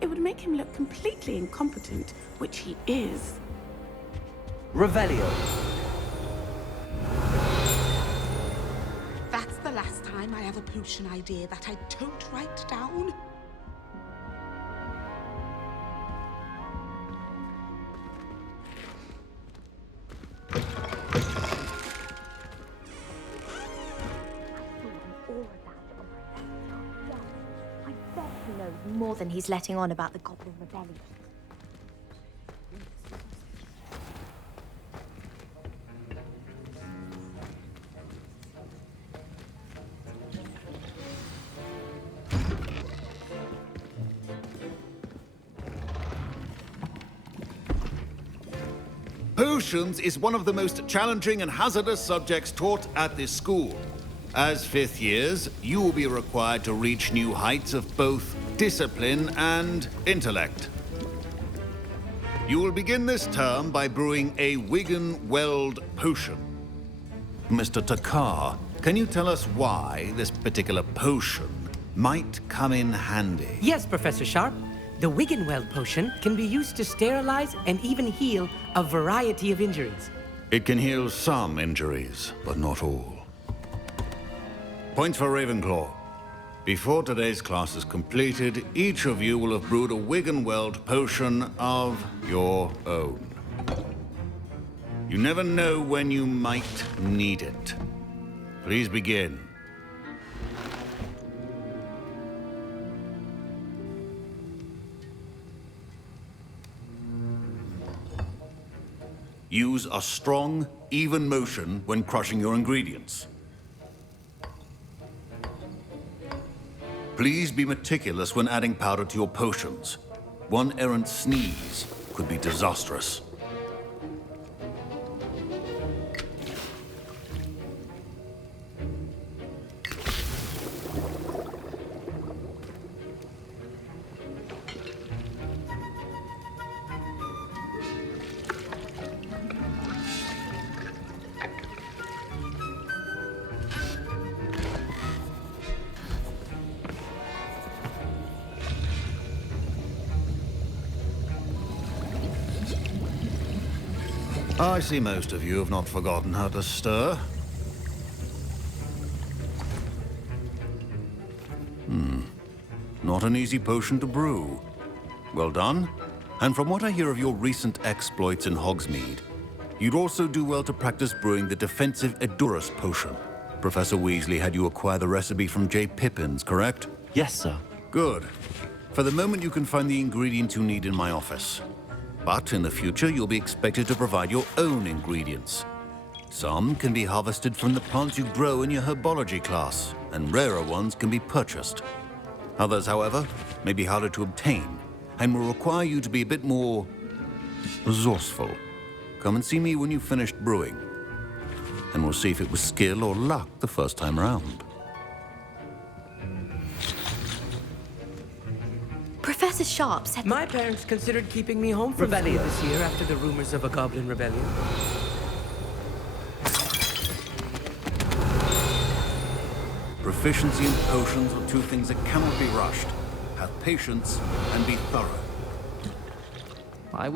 It would make him look completely incompetent, which he is. Revelio. That's the last time I have a potion idea that I don't write down. More than he's letting on about the Goblin Rebellion. Potions is one of the most challenging and hazardous subjects taught at this school. As fifth years, you will be required to reach new heights of both discipline and intellect. You will begin this term by brewing a Wiggenweld potion. Mr. Takar, can you tell us why this particular potion might come in handy? Yes, Professor Sharp. The Wiggenweld potion can be used to sterilize and even heal a variety of injuries. It can heal some injuries, but not all. Points for Ravenclaw. Before today's class is completed, each of you will have brewed a Wiggenweld potion of your own. You never know when you might need it. Please begin. Use a strong, even motion when crushing your ingredients. Please be meticulous when adding powder to your potions. One errant sneeze could be disastrous. I see most of you have not forgotten how to stir. Not an easy potion to brew. Well done. And from what I hear of your recent exploits in Hogsmeade, you'd also do well to practice brewing the defensive Edurus potion. Professor Weasley had you acquire the recipe from J. Pippin's, correct? Yes, sir. Good. For the moment, you can find the ingredients you need in my office. But in the future, you'll be expected to provide your own ingredients. Some can be harvested from the plants you grow in your herbology class, and rarer ones can be purchased. Others, however, may be harder to obtain, and will require you to be a bit more resourceful. Come and see me when you've finished brewing, and we'll see if it was skill or luck the first time around. Professor Sharp said My parents considered keeping me home from school this year after the rumors of a Goblin Rebellion. Proficiency in potions are two things that cannot be rushed. Have patience and be thorough.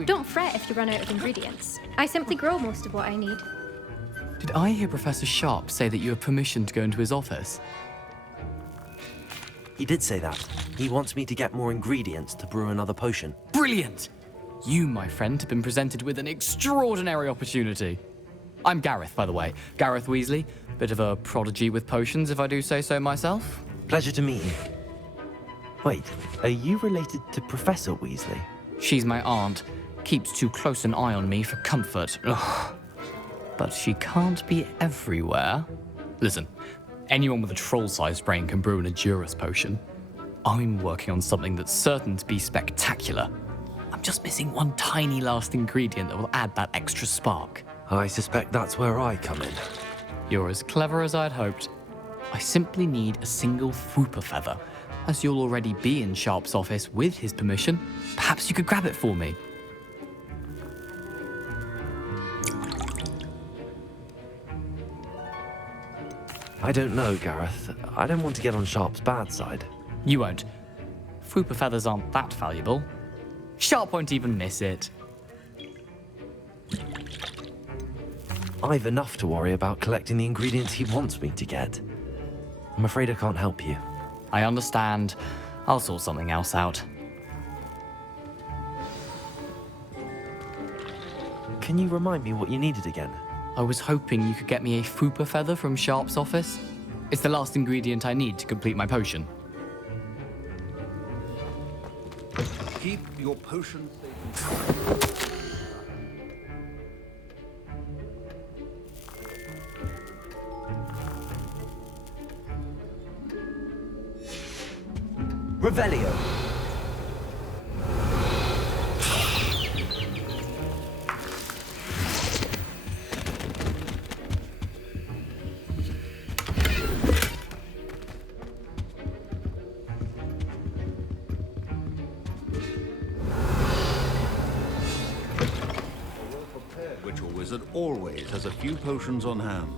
Don't fret if you run out of ingredients. I simply grow most of what I need. Did I hear Professor Sharp say that you have permission to go into his office? He did say that. He wants me to get more ingredients to brew another potion. Brilliant! You, my friend, have been presented with an extraordinary opportunity. I'm Gareth, by the way. Gareth Weasley. Bit of a prodigy with potions, if I do say so myself. Pleasure to meet you. Wait, are you related to Professor Weasley? She's my aunt. Keeps too close an eye on me for comfort. Ugh. But she can't be everywhere. Listen, anyone with a troll-sized brain can brew an Edurus potion. I'm working on something that's certain to be spectacular. I'm just missing one tiny last ingredient that will add that extra spark. I suspect that's where I come in. You're as clever as I'd hoped. I simply need a single Fwooper feather. As you'll already be in Sharp's office with his permission, perhaps you could grab it for me. I don't know, Gareth. I don't want to get on Sharp's bad side. You won't. Fupa feathers aren't that valuable. Sharp won't even miss it. I've enough to worry about collecting the ingredients he wants me to get. I'm afraid I can't help you. I understand. I'll sort something else out. Can you remind me what you needed again? I was hoping you could get me a Fupa feather from Sharp's office. It's the last ingredient I need to complete my potion. Keep your potion. Revelio. Ritual wizard always has a few potions on hand.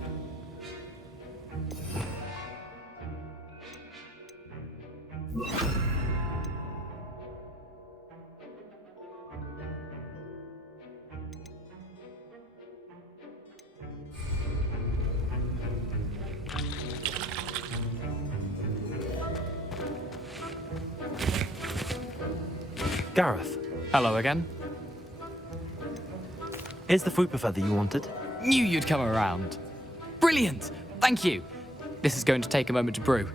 Gareth, Hello again. here's the Fupa feather you wanted. Knew you'd come around. Brilliant! Thank you. This is going to take a moment to brew.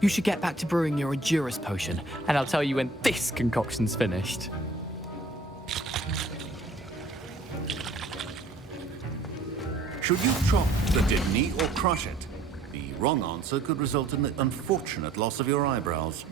You should get back to brewing your Endurus potion, and I'll tell you when this concoction's finished. Should you chop the didney or crush it? The wrong answer could result in the unfortunate loss of your eyebrows.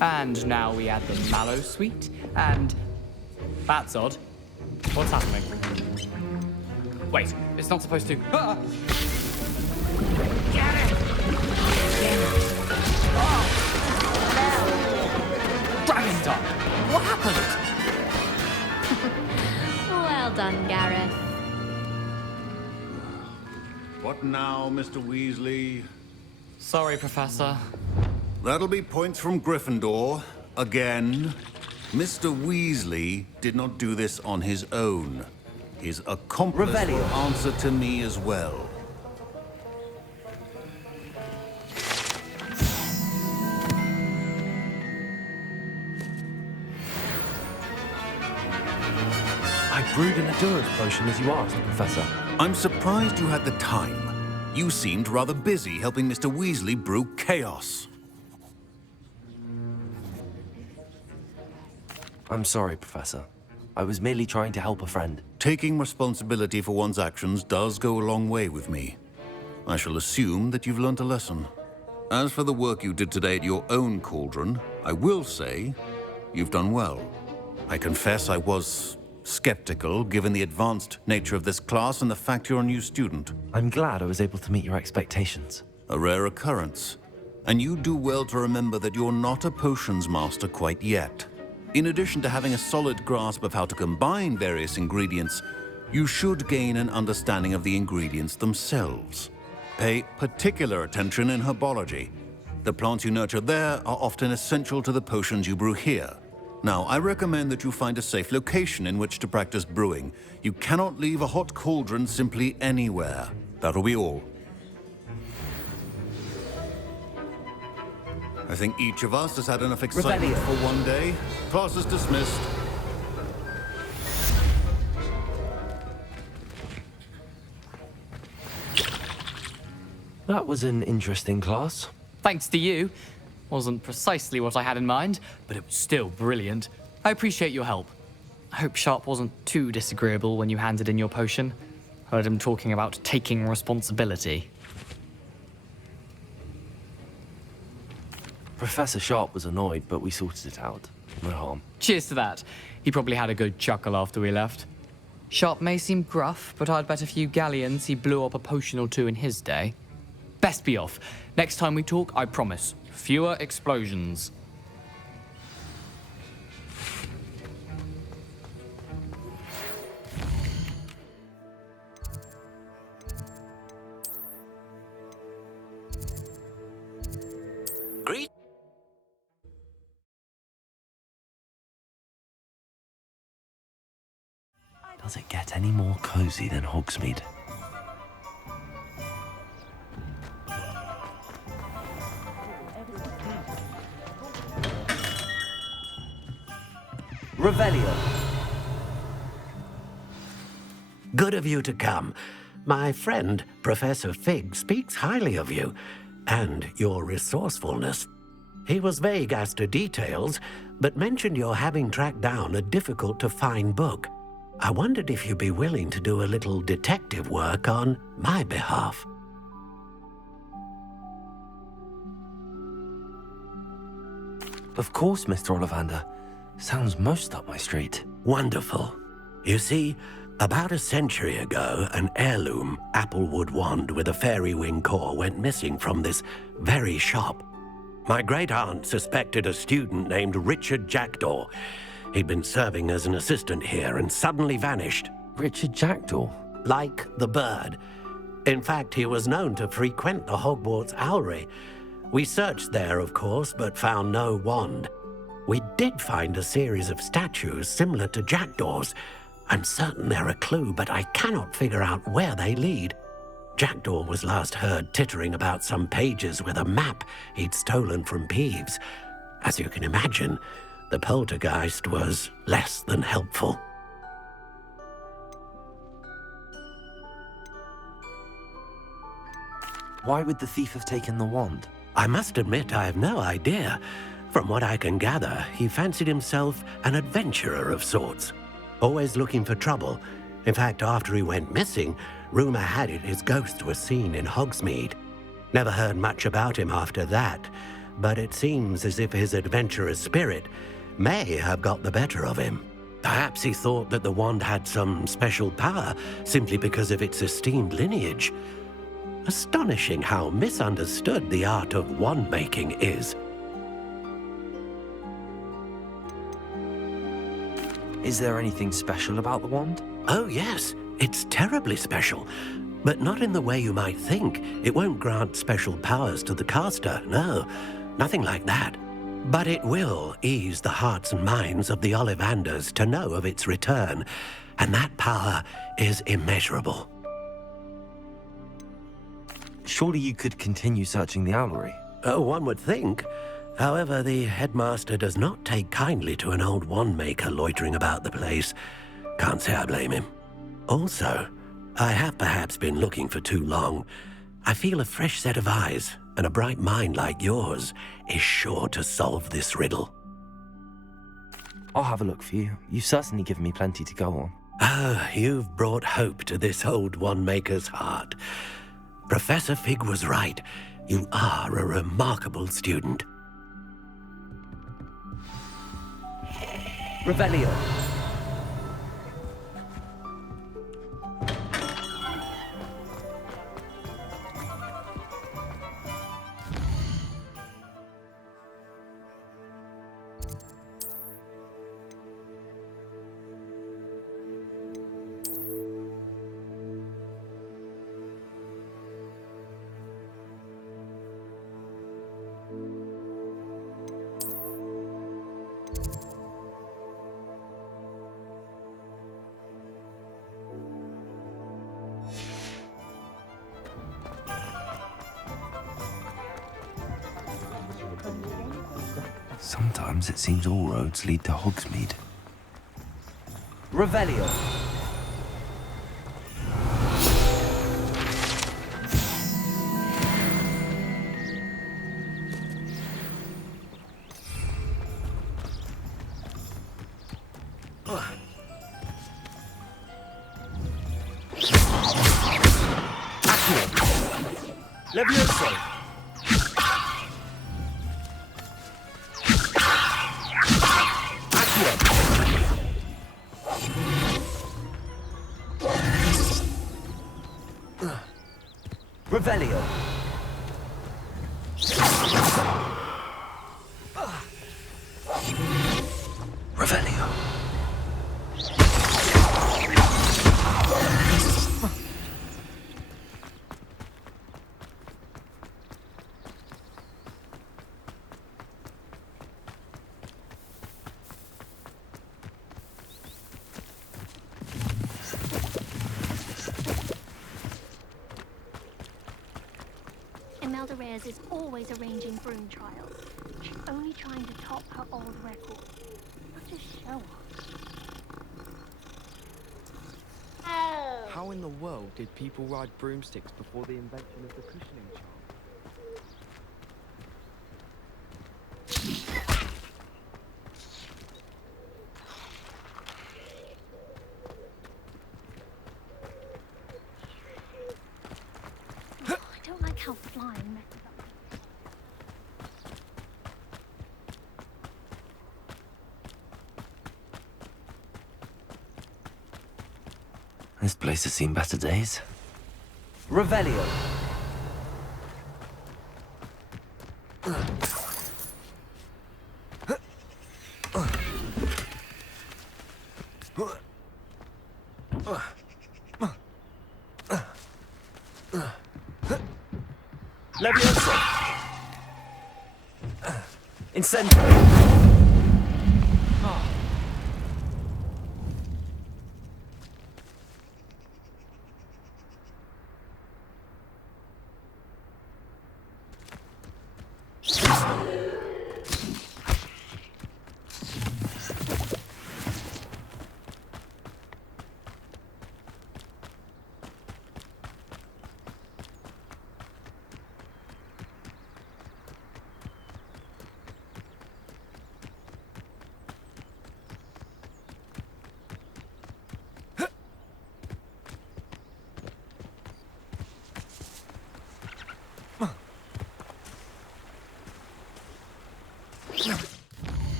And now we add the mallow sweet, and... That's odd. What's happening? Wait, it's not supposed to... Ah! Get it! Oh! Dragon Dog! What happened? Well done, Gareth. What now, Mr. Weasley? Sorry, Professor. That'll be points from Gryffindor. Again. Mr. Weasley did not do this on his own. His accomplice Revelio. will answer to me as well. I brewed an Endurance potion as you asked, Professor. I'm surprised you had the time. You seemed rather busy helping Mr. Weasley brew chaos. I'm sorry, Professor. I was merely trying to help a friend. Taking responsibility for one's actions does go a long way with me. I shall assume that you've learnt a lesson. As for the work you did today at your own cauldron, I will say you've done well. I confess I was skeptical, given the advanced nature of this class and the fact you're a new student. I'm glad I was able to meet your expectations. A rare occurrence. And you do well to remember that you're not a potions master quite yet. In addition to having a solid grasp of how to combine various ingredients, you should gain an understanding of the ingredients themselves. Pay particular attention in herbology. The plants you nurture there are often essential to the potions you brew here. Now, I recommend that you find a safe location in which to practice brewing. You cannot leave a hot cauldron simply anywhere. That'll be all. I think each of us has had enough excitement Revelio. for one day. Class is dismissed. That was an interesting class. Thanks to you. Wasn't precisely what I had in mind, but it was still brilliant. I appreciate your help. I hope Sharp wasn't too disagreeable when you handed in your potion. Heard him talking about taking responsibility. Professor Sharp was annoyed, but we sorted it out. No harm. Cheers to that. He probably had a good chuckle after we left. Sharp may seem gruff, but I'd bet a few galleons he blew up a potion or two in his day. Best be off. Next time we talk, I promise. Fewer explosions. Great. Does it get any more cozy than Hogsmeade? Revelio. Good of you to come. My friend, Professor Fig, speaks highly of you and your resourcefulness. He was vague as to details, but mentioned your having tracked down a difficult-to-find book. I wondered if you'd be willing to do a little detective work on my behalf. Of course, Mr. Ollivander. Sounds most up my street. Wonderful. You see, about a century ago, an heirloom applewood wand with a fairy wing core went missing from this very shop. My great-aunt suspected a student named Richard Jackdaw. He'd been serving as an assistant here and suddenly vanished. Richard Jackdaw? Like the bird. In fact, he was known to frequent the Hogwarts Owlery. We searched there, of course, but found no wand. We did find a series of statues similar to Jackdaws. I'm certain they're a clue, but I cannot figure out where they lead. Jackdaw was last heard tittering about some pages with a map he'd stolen from Peeves. As you can imagine, the poltergeist was less than helpful. Why would the thief have taken the wand? I must admit I have no idea. From what I can gather, he fancied himself an adventurer of sorts. Always looking for trouble. In fact, after he went missing, rumor had it his ghost was seen in Hogsmeade. Never heard much about him after that, but it seems as if his adventurous spirit may have got the better of him. Perhaps he thought that the wand had some special power simply because of its esteemed lineage. Astonishing how misunderstood the art of wand-making is. Is there anything special about the wand? Oh yes, it's terribly special. But not in the way you might think. It won't grant special powers to the caster, no. Nothing like that. But it will ease the hearts and minds of the Ollivanders to know of its return. And that power is immeasurable. Surely you could continue searching the owlery. Oh, one would think. However, the headmaster does not take kindly to an old wand-maker loitering about the place. Can't say I blame him. Also, I have perhaps been looking for too long. I feel a fresh set of eyes, and a bright mind like yours is sure to solve this riddle. I'll have a look for you. You've certainly given me plenty to go on. Ah, you've brought hope to this old wand-maker's heart. Professor Fig was right. You are a remarkable student. Revelio. Sometimes it seems all roads lead to Hogsmeade. Revelio. Levioso! Revelio. Revelio. Imelda Reyes is always arranging broom trials. She's only trying to top her old record. Such a show-off. How in the world did people ride broomsticks before the invention of the cushioning charm? I don't like how flying messes up. This place has seen better days. Revelio. Levioso. Incendio.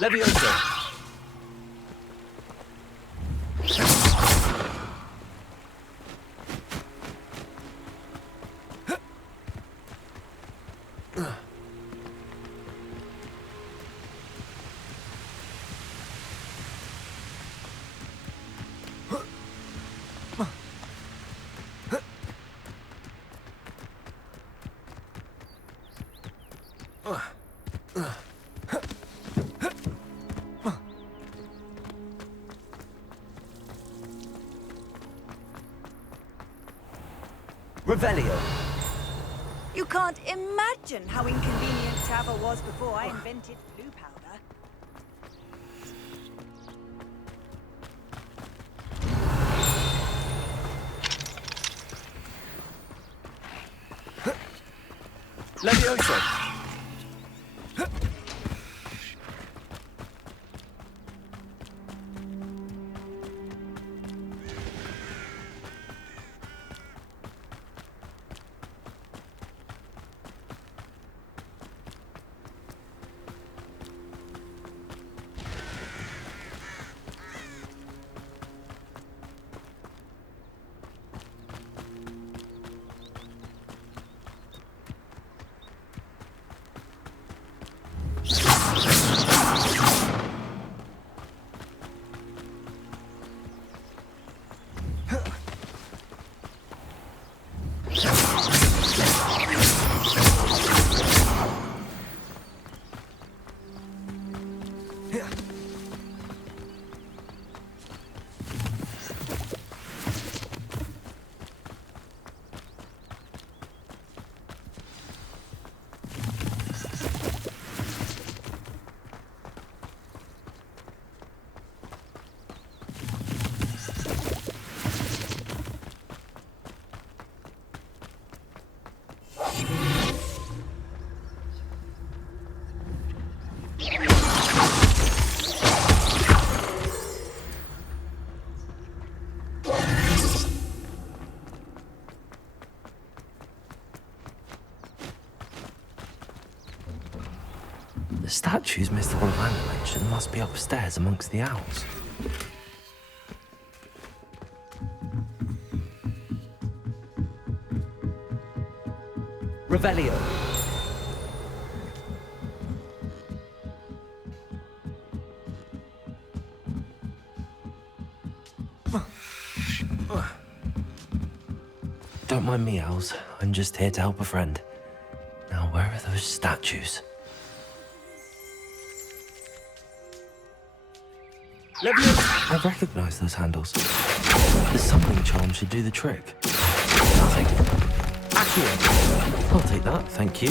Levioso. Revelio. You can't imagine how inconvenient Tava was before I invented blue powder. Levioso. The statues Mr. Ollivander mentioned must be upstairs amongst the owls. Revelio. Don't mind me, owls. I'm just here to help a friend. Now, where are those statues? I recognize those handles. The summoning charm should do the trick. Nothing. Accio. I'll take that, thank you.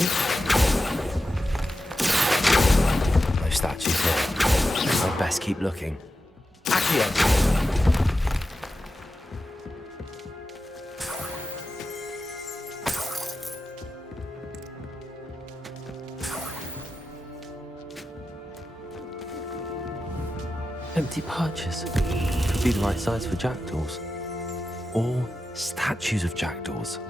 No statues here. I'd best keep looking. Accio. Empty perches. Could be the right size for jackdaws. Or statues of jackdaws.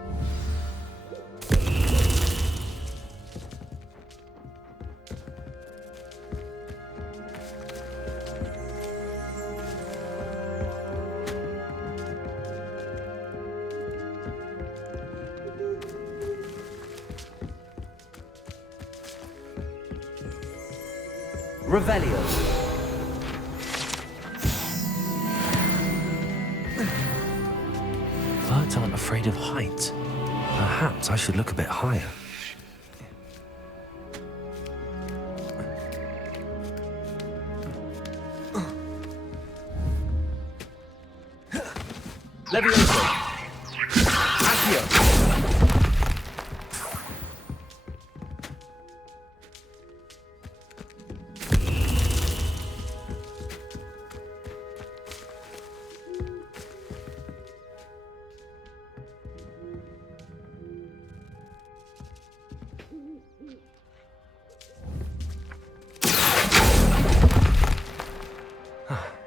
Revelio. Birds aren't afraid of heights. Perhaps I should look a bit higher. Levioso. Accio.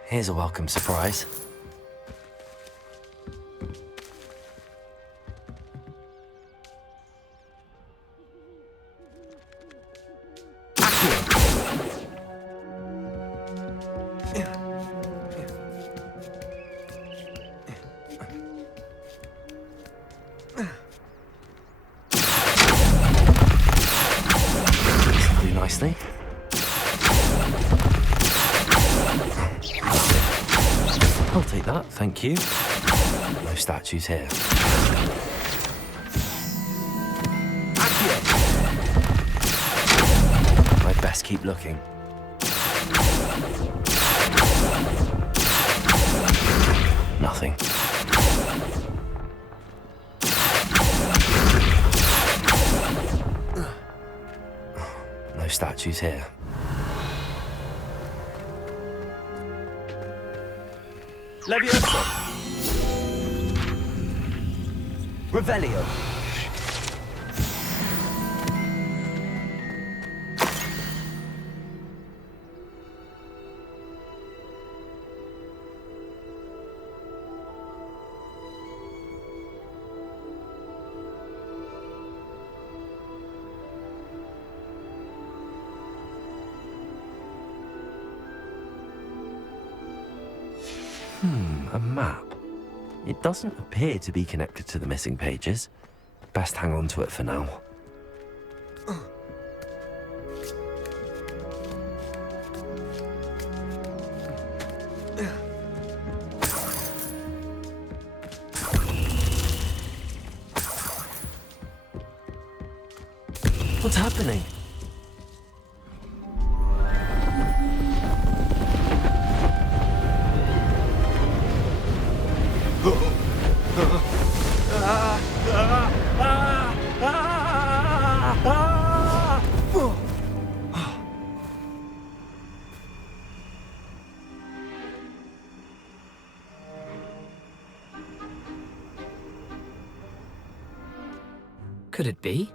Here's a welcome surprise. Do nicely. I'll take that, thank you. No statues here. I'd best keep looking. Nothing. No statues here. Levioso. Revelio. A map. It doesn't appear to be connected to the missing pages. Best hang on to it for now. What's happening? Could it be?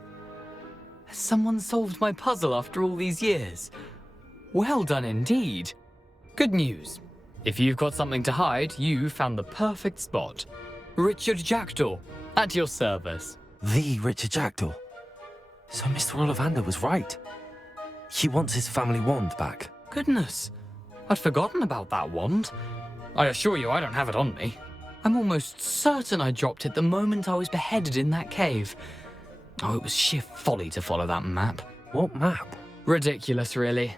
Has someone solved my puzzle after all these years? Well done indeed. Good news. If you've got something to hide, you found the perfect spot. Richard Jackdaw, at your service. The Richard Jackdaw. So Mr. Ollivander was right. He wants his family wand back. Goodness, I'd forgotten about that wand. I assure you I don't have it on me. I'm almost certain I dropped it the moment I was beheaded in that cave. Oh, it was sheer folly to follow that map. What map? Ridiculous, really.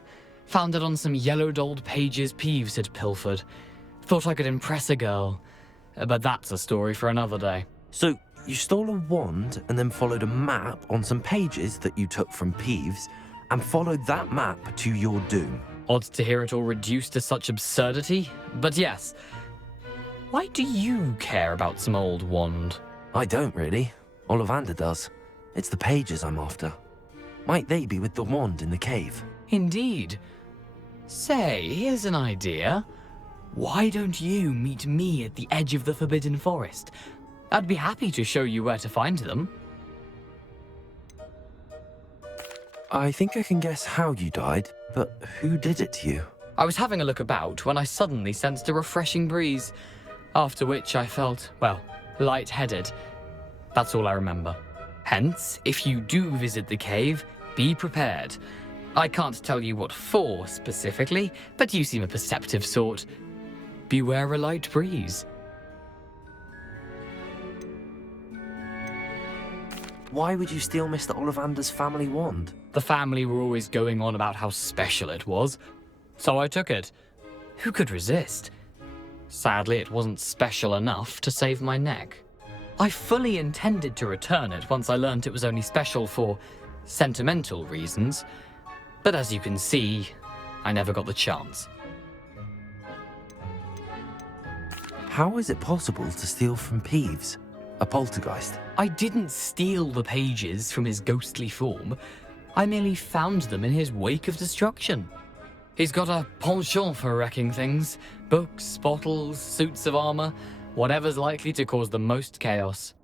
Found it on some yellowed old pages Peeves had pilfered. Thought I could impress a girl. But that's a story for another day. So, you stole a wand and then followed a map on some pages that you took from Peeves and followed that map to your doom. Odd to hear it all reduced to such absurdity, but yes. Why do you care about some old wand? I don't really. Ollivander does. It's the pages I'm after. Might they be with the wand in the cave? Indeed. Say, here's an idea. Why don't you meet me at the edge of the Forbidden Forest? I'd be happy to show you where to find them. I think I can guess how you died, but who did it to you? I was having a look about when I suddenly sensed a refreshing breeze, after which I felt, well, lightheaded. That's all I remember. Hence, if you do visit the cave, be prepared. I can't tell you what for specifically, but you seem a perceptive sort. Beware a light breeze. Why would you steal Mr. Ollivander's family wand? The family were always going on about how special it was, so I took it. Who could resist? Sadly, it wasn't special enough to save my neck. I fully intended to return it once I learned it was only special for sentimental reasons, but as you can see, I never got the chance. How is it possible to steal from Peeves, a poltergeist? I didn't steal the pages from his ghostly form. I merely found them in his wake of destruction. He's got a penchant for wrecking things. Books, bottles, suits of armor, whatever's likely to cause the most chaos.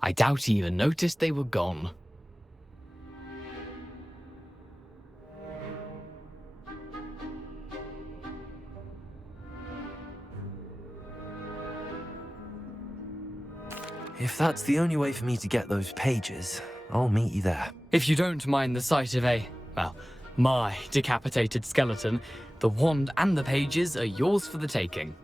I doubt he even noticed they were gone. If that's the only way for me to get those pages, I'll meet you there. If you don't mind the sight of my decapitated skeleton, the wand and the pages are yours for the taking.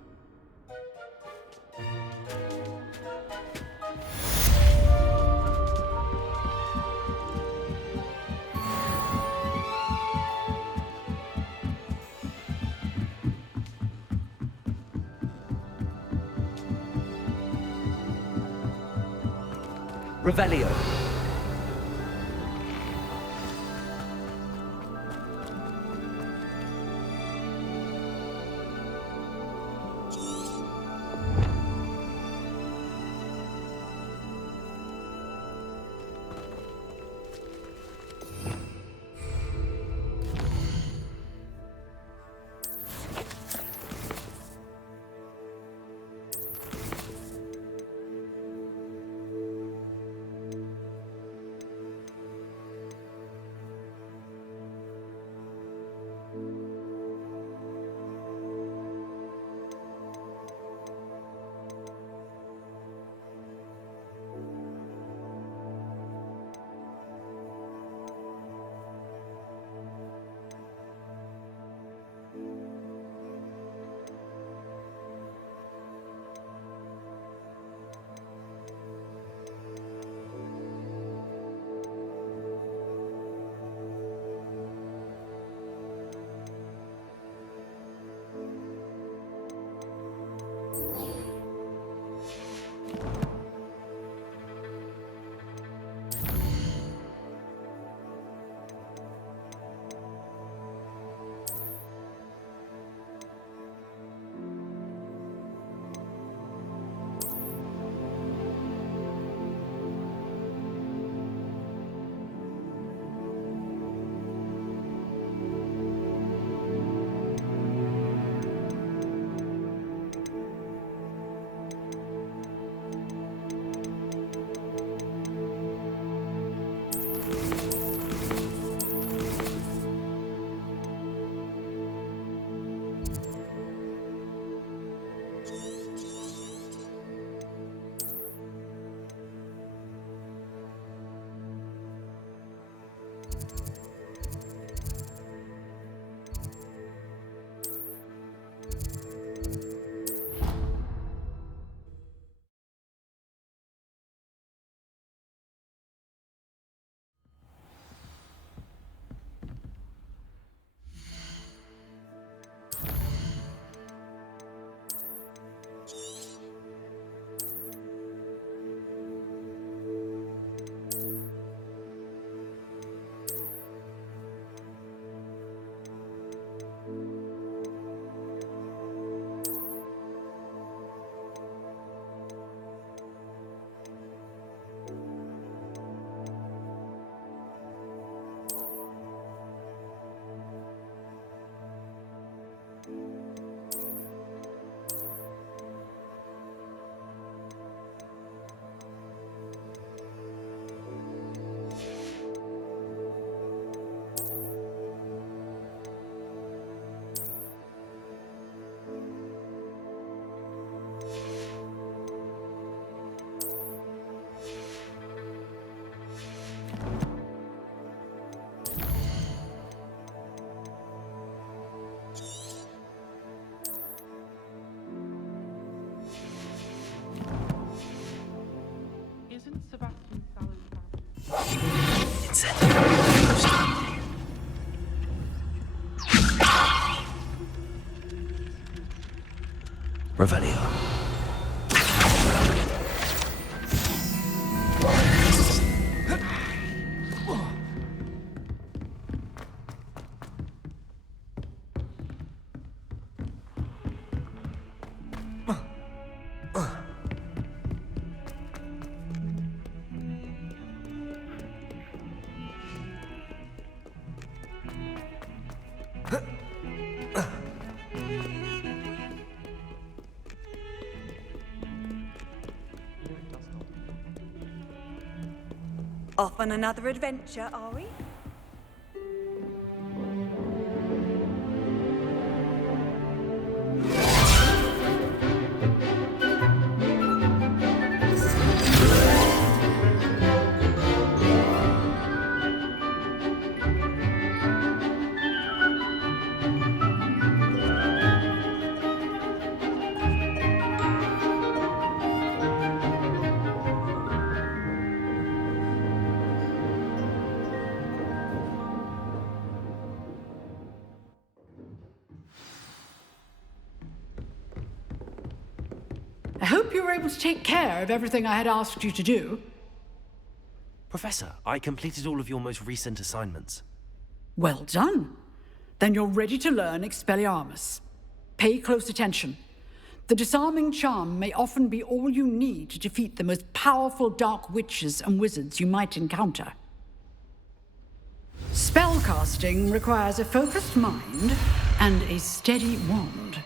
Revelio. Revelio. Off on another adventure, are we? I hope you were able to take care of everything I had asked you to do. Professor, I completed all of your most recent assignments. Well done. Then you're ready to learn Expelliarmus. Pay close attention. The disarming charm may often be all you need to defeat the most powerful dark witches and wizards you might encounter. Spellcasting requires a focused mind and a steady wand.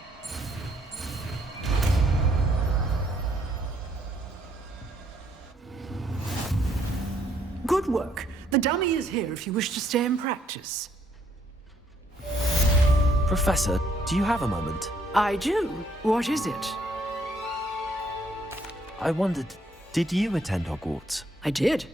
Good work. The dummy is here if you wish to stay and practice. Professor, do you have a moment? I do. What is it? I wondered, did you attend Hogwarts? I did.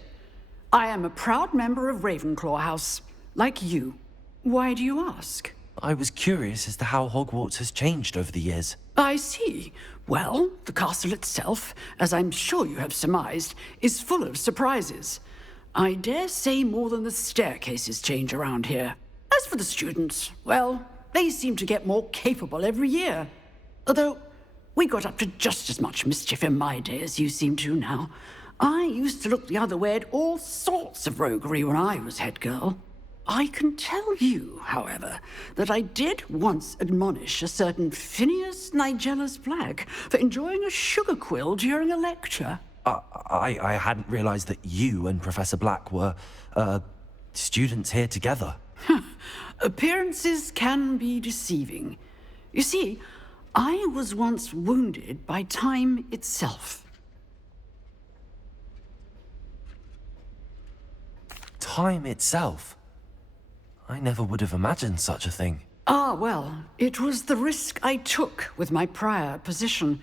I am a proud member of Ravenclaw House, like you. Why do you ask? I was curious as to how Hogwarts has changed over the years. I see. Well, the castle itself, as I'm sure you have surmised, is full of surprises. I dare say more than the staircases change around here. As for the students, well, they seem to get more capable every year. Although, we got up to just as much mischief in my day as you seem to now. I used to look the other way at all sorts of roguery when I was head girl. I can tell you, however, that I did once admonish a certain Phineas Nigellus Black for enjoying a sugar quill during a lecture. I hadn't realized that you and Professor Black were, students here together. Appearances can be deceiving. You see, I was once wounded by time itself. Time itself? I never would have imagined such a thing. Ah, well, it was the risk I took with my prior position.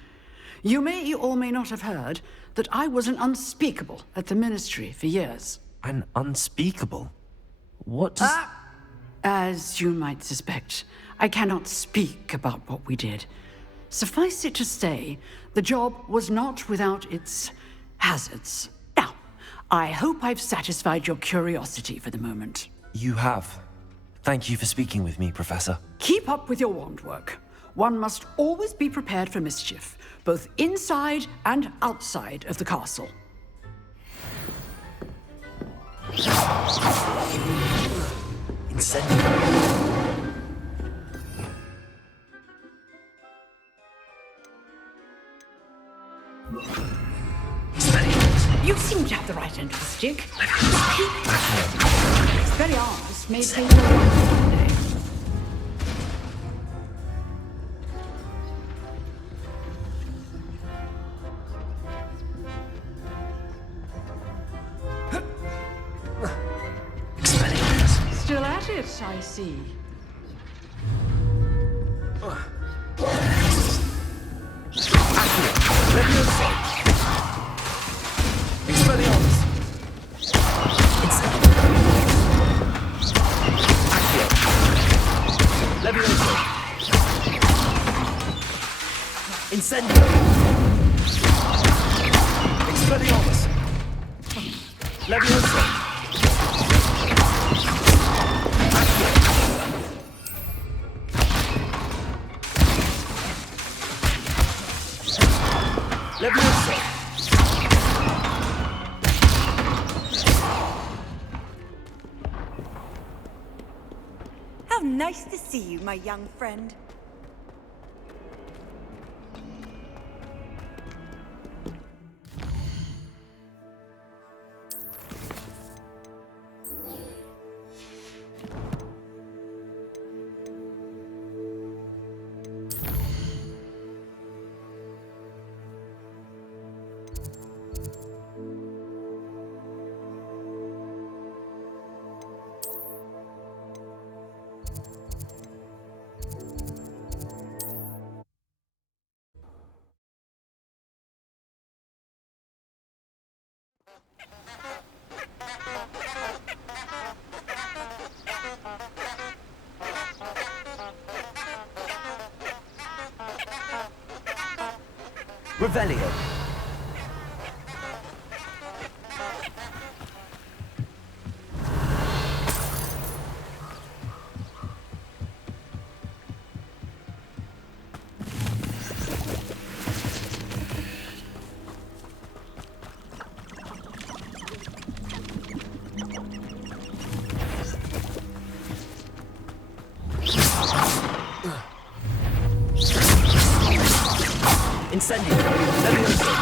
You may or may not have heard that I was an unspeakable at the Ministry for years. An unspeakable? What does... As you might suspect, I cannot speak about what we did. Suffice it to say, the job was not without its hazards. Now, I hope I've satisfied your curiosity for the moment. You have. Thank you for speaking with me, Professor. Keep up with your wand work. One must always be prepared for mischief, both inside and outside of the castle. You seem to have the right end of the stick. Expelliarmus may pay you one day. Still at it, I see. Incendio! Expelliarmus! Levioso! Nice to see you, my young friend. Revelio. Incendio. Levioso.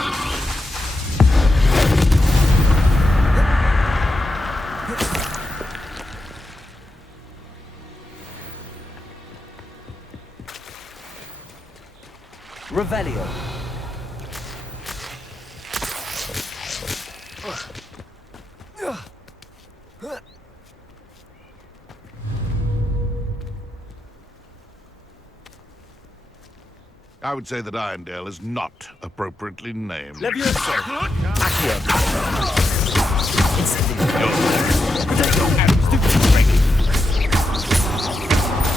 Revelio. I would say that Irondale is not appropriately named. Levioso. Accio. Incendio.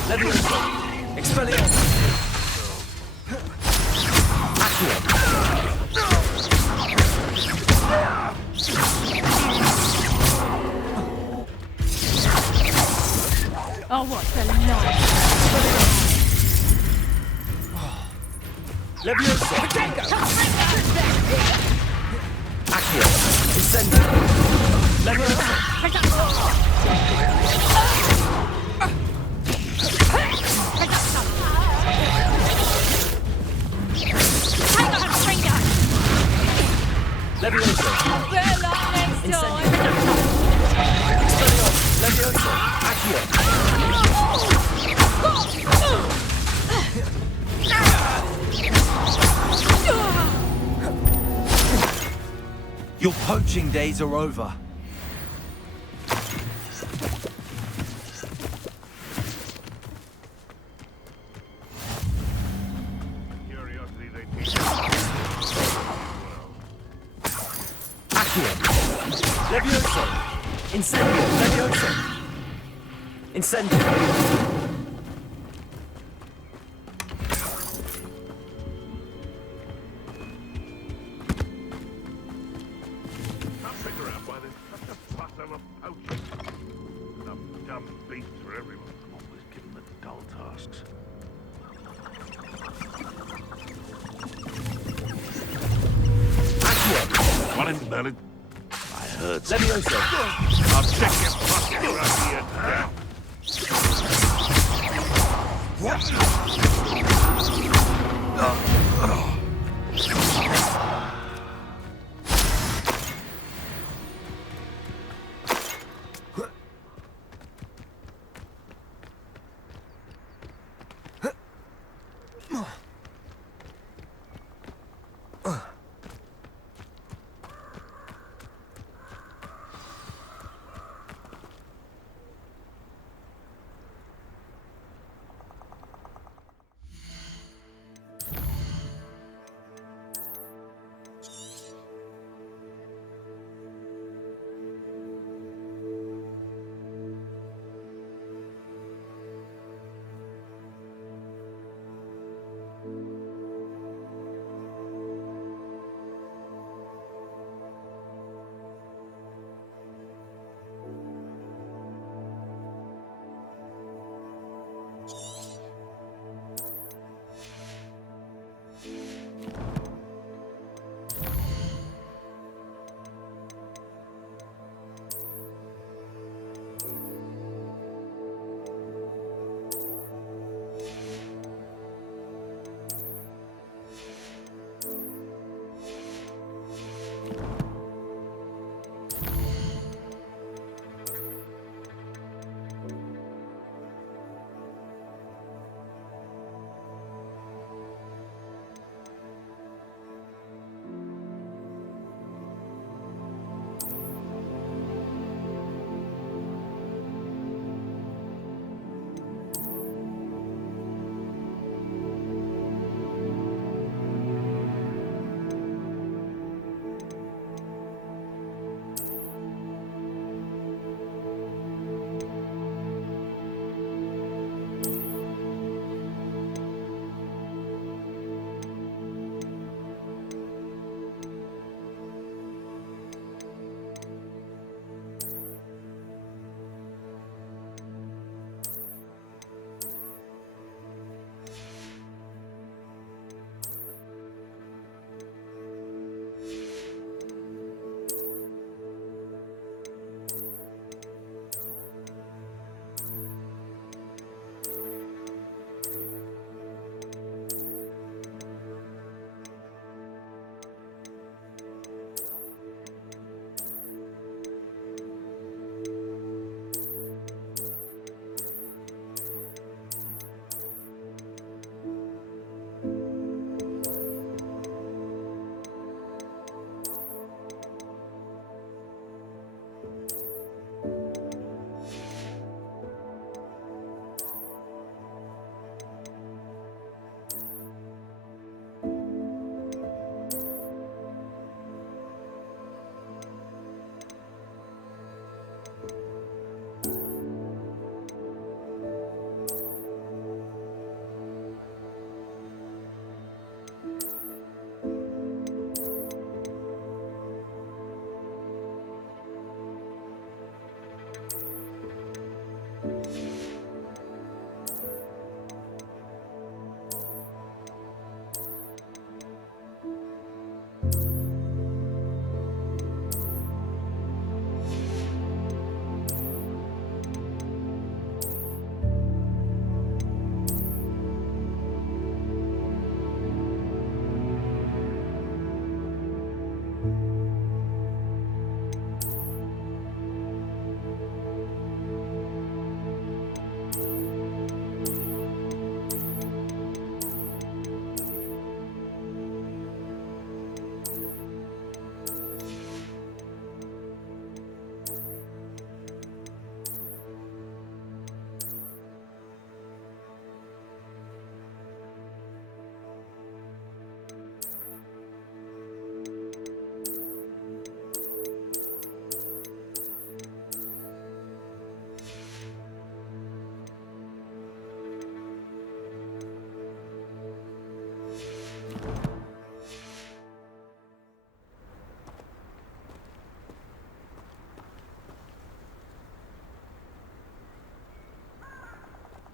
Levioso. Expelliarmus. Accio. Oh, what the night! Levioso. Accio. Incendio. Levioso. Levioso. Incendio. Expelliarmus. Levioso. Accio. Your poaching days are over. Curiosity they teach. Accio. Levioso. Incendio. Levioso. Incendio. Can't figure out why there's such a fuss over poaching. Some dumb beasts for everyone. Always give them the dull tasks. Accio. One in Berlin. I heard. Levioso. I'll check your pocket right here down.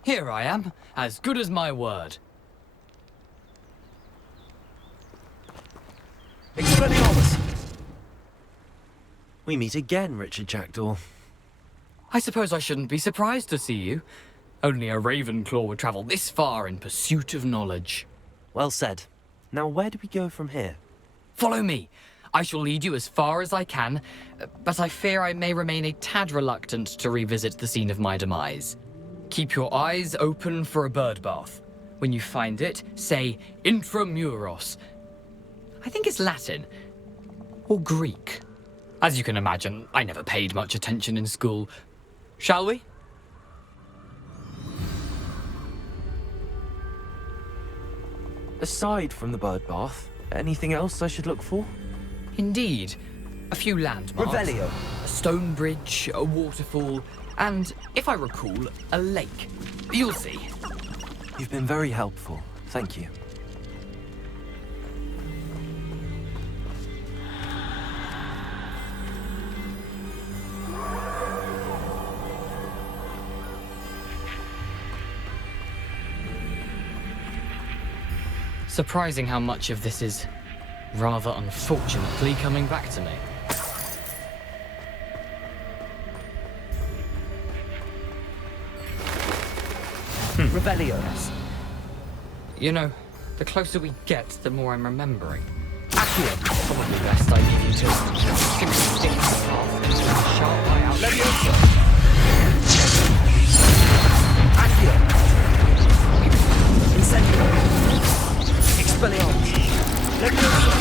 Here I am, as good as my word. Expelliarmus! We meet again, Richard Jackdaw. I suppose I shouldn't be surprised to see you. Only a Ravenclaw would travel this far in pursuit of knowledge. Well said. Now where do we go from here? Follow me. I shall lead you as far as I can, but I fear I may remain a tad reluctant to revisit the scene of my demise. Keep your eyes open for a bird bath. When you find it, say intramuros. I think it's Latin. Or Greek. As you can imagine, I never paid much attention in school. Shall we? Aside from the bird bath, anything else I should look for? Indeed. A few landmarks. Revelio. A stone bridge, a waterfall, and, if I recall, a lake. You'll see. You've been very helpful. Thank you. Surprising how much of this is, rather unfortunately, coming back to me. Revelio. You know, the closer we get, the more I'm remembering. Accio, probably best I leave you to stick to the path and sharp eye out. Leviosa. Accio. Incendio. Expelliarmus. Leviosa.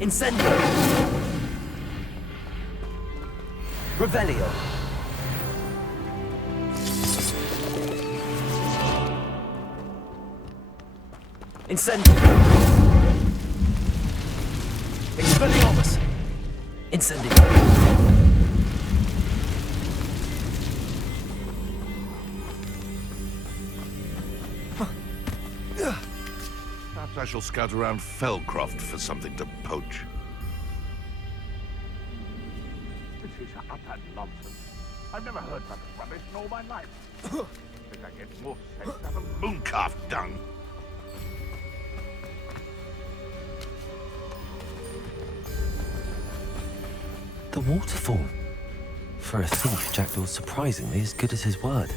Incendio. Revelio. Incendio. Expelliarmus. Incendio. Perhaps I shall scout around Felcroft for something to poach. This is utter nonsense. I've never heard such rubbish in all my life. Think I get more sense out of mooncalf dung. The waterfall. For a thief, Jackdaw's surprisingly as good as his word.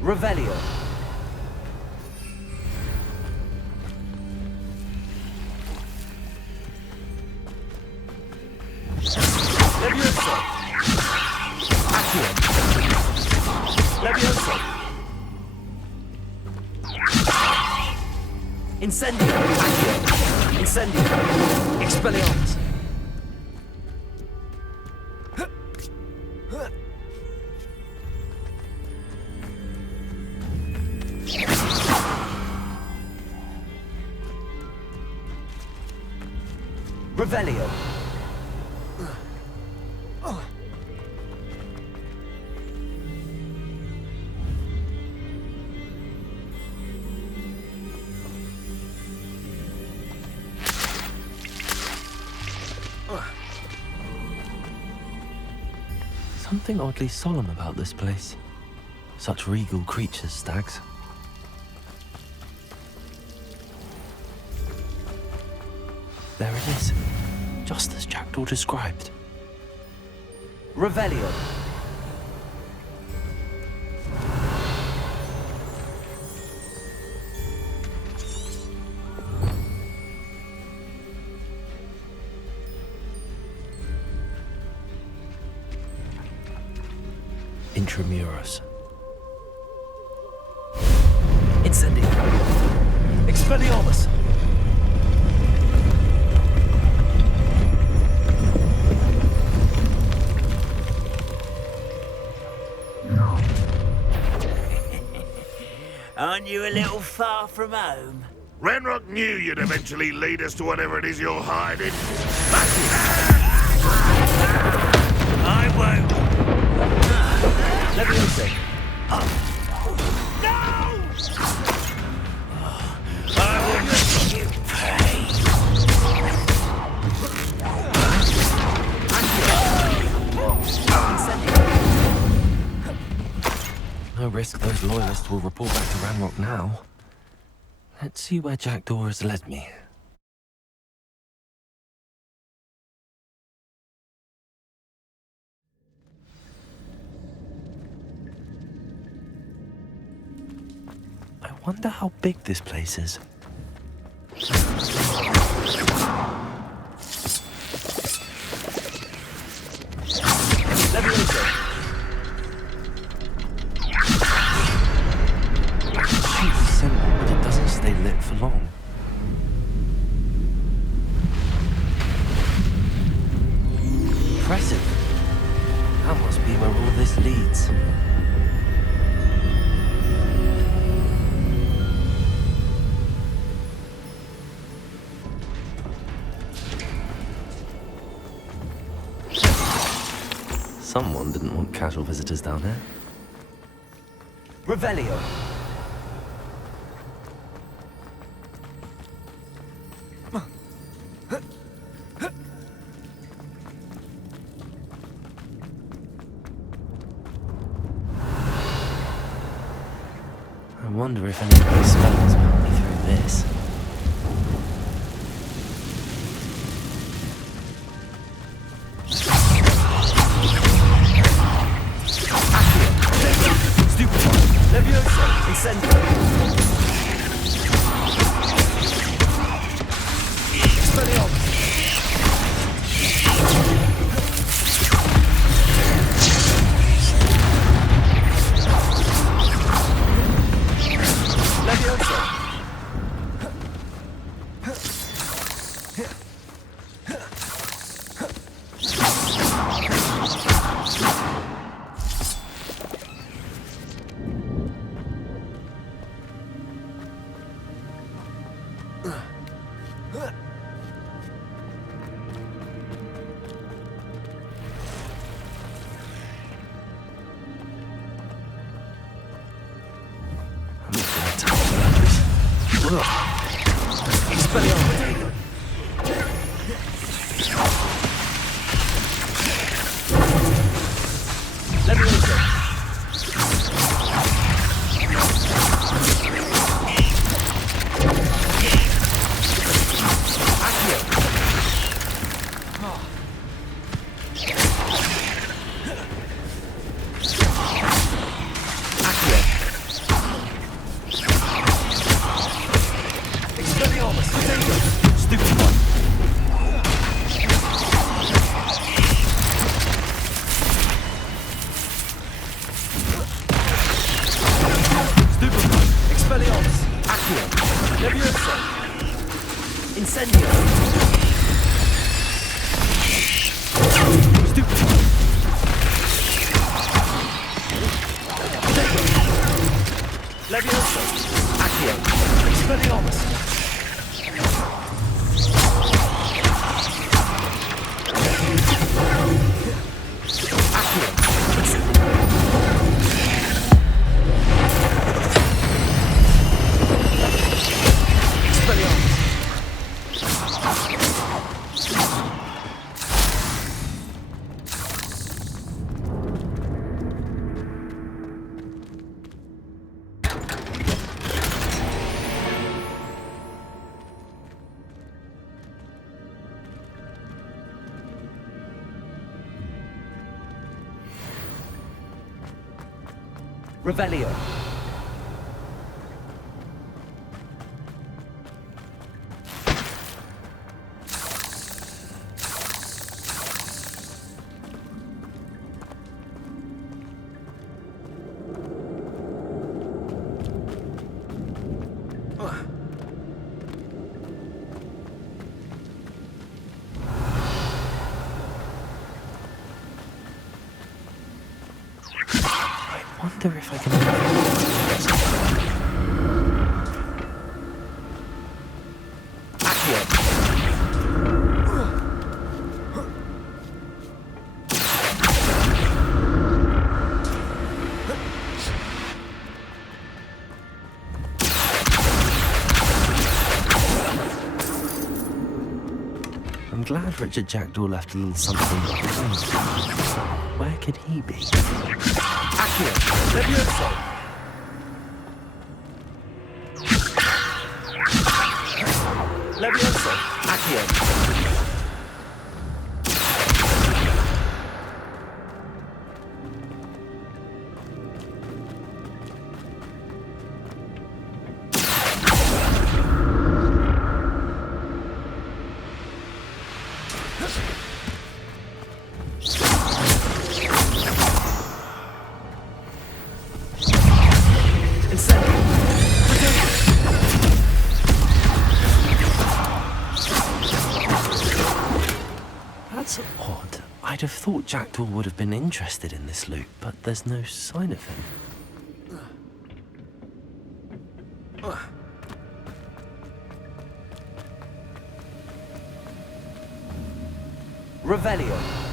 Revelio. Incendio! Accio! Incendio! Expelliarmus! Revelio! Something oddly solemn about this place. Such regal creatures, stags. There it is, just as Jackdaw described. Revelio. Intramuros. Incendio. Expelliarmus. Aren't you a little far from home? Renrock knew you'd eventually lead us to whatever it is you're hiding. I won't. Let me see. No! I will make you pay. No risk those loyalists will report back to Ranrock now. Let's see where Jackdaw has led me. I wonder how big this place is. But it doesn't stay lit for long. Impressive. That must be where all this leads. Someone didn't want casual visitors down here. Revelio. I wonder if any of these spells help me through this. Levioso! Incendio! Expelliarmus! Levioso! Levioso! Incendio! Stupid! Levioso! Accio! Expelliarmus! Revelio. I wonder if I can... I'm glad Richard Jackdaw left a little something behind. Where could he be? Accio! Levioso! Levioso! Accio! That's odd. I'd have thought Jackdaw would have been interested in this loot, but there's no sign of him. Revelio.